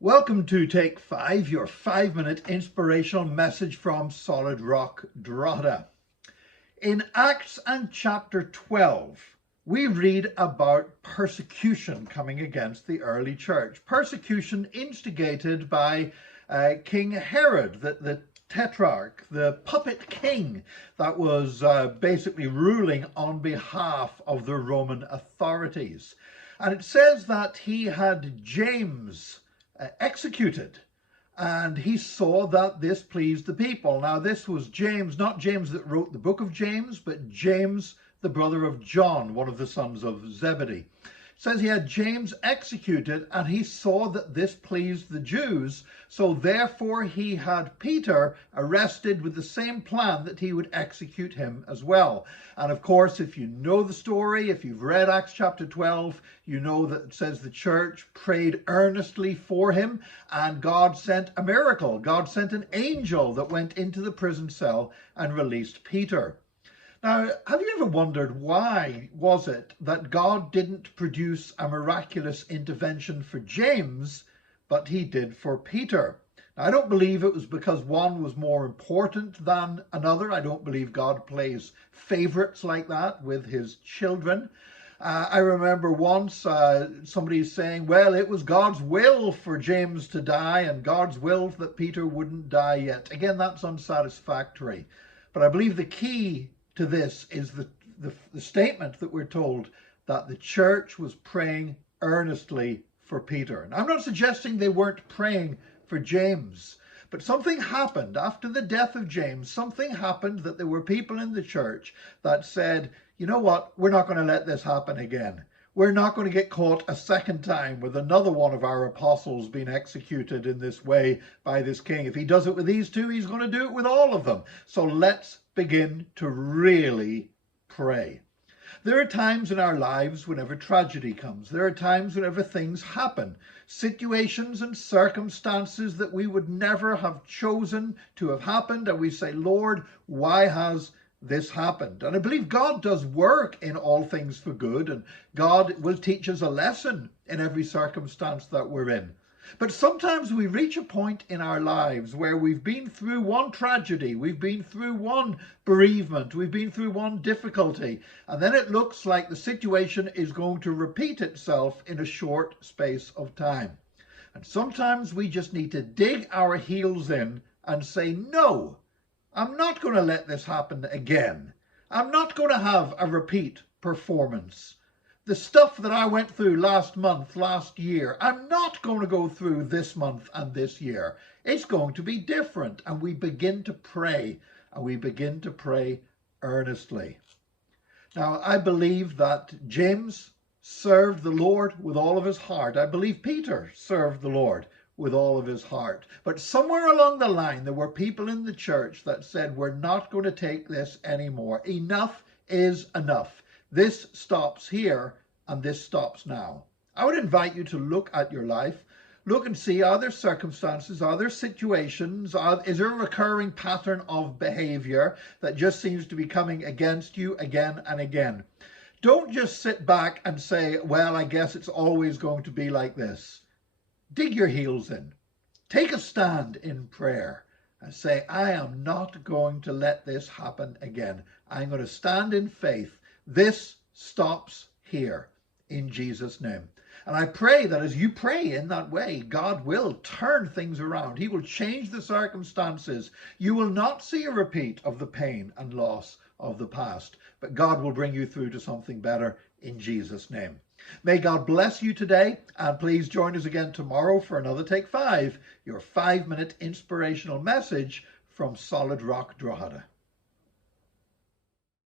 Welcome to Take 5, your 5-minute inspirational message from Solid Rock Drogheda. In Acts and chapter 12, we read about persecution coming against the early church. Persecution instigated by King Herod, the tetrarch, the puppet king that was basically ruling on behalf of the Roman authorities. And it says that he had James executed, and he saw that this pleased the people. Now, this was James, not James that wrote the book of James, but James, the brother of John, one of the sons of Zebedee. It says he had James executed, and he saw that this pleased the Jews, so therefore he had Peter arrested with the same plan that he would execute him as well. And of course, if you know the story, if you've read Acts chapter 12, you know that it says the church prayed earnestly for him, and God sent a miracle. God sent an angel that went into the prison cell and released Peter. Now, have you ever wondered why was it that God didn't produce a miraculous intervention for James, but he did for Peter? Now, I don't believe it was because one was more important than another. I don't believe God plays favorites like that with his children. I remember once somebody saying, well, it was God's will for James to die and God's will that Peter wouldn't die yet. Again, that's unsatisfactory. But I believe the key to this is the statement that we're told that the church was praying earnestly for Peter. And I'm not suggesting they weren't praying for James, but something happened after the death of James. Something happened that there were people in the church that said, you know what, we're not going to let this happen again. We're not going to get caught a second time with another one of our apostles being executed in this way by this king. If he does it with these two, he's going to do it with all of them. So let's begin to really pray. There are times in our lives whenever tragedy comes. There are times whenever things happen. Situations and circumstances that we would never have chosen to have happened. And we say, Lord, why has this happened? And I believe God does work in all things for good, and God will teach us a lesson in every circumstance that we're in. But sometimes we reach a point in our lives where we've been through one tragedy, we've been through one bereavement, we've been through one difficulty, and then it looks like the situation is going to repeat itself in a short space of time. And sometimes we just need to dig our heels in and say, no, I'm not going to let this happen again. I'm not going to have a repeat performance. The stuff that I went through last month, last year, I'm not going to go through this month and this year. It's going to be different. And we begin to pray, and we begin to pray earnestly. Now, I believe that James served the Lord with all of his heart. I believe Peter served the Lord with all of his heart. But somewhere along the line, there were people in the church that said, we're not going to take this anymore. Enough is enough. This stops here, and this stops now. I would invite you to look at your life, look and see, are there circumstances, are there situations, is there a recurring pattern of behavior that just seems to be coming against you again and again? Don't just sit back and say, well, I guess it's always going to be like this. Dig your heels in. Take a stand in prayer and say, I am not going to let this happen again. I'm going to stand in faith. This stops here in Jesus' name. And I pray that as you pray in that way, God will turn things around. He will change the circumstances. You will not see a repeat of the pain and loss of the past, but God will bring you through to something better in Jesus' name. May God bless you today, and please join us again tomorrow for another Take 5, your 5-minute inspirational message from Solid Rock Drogheda.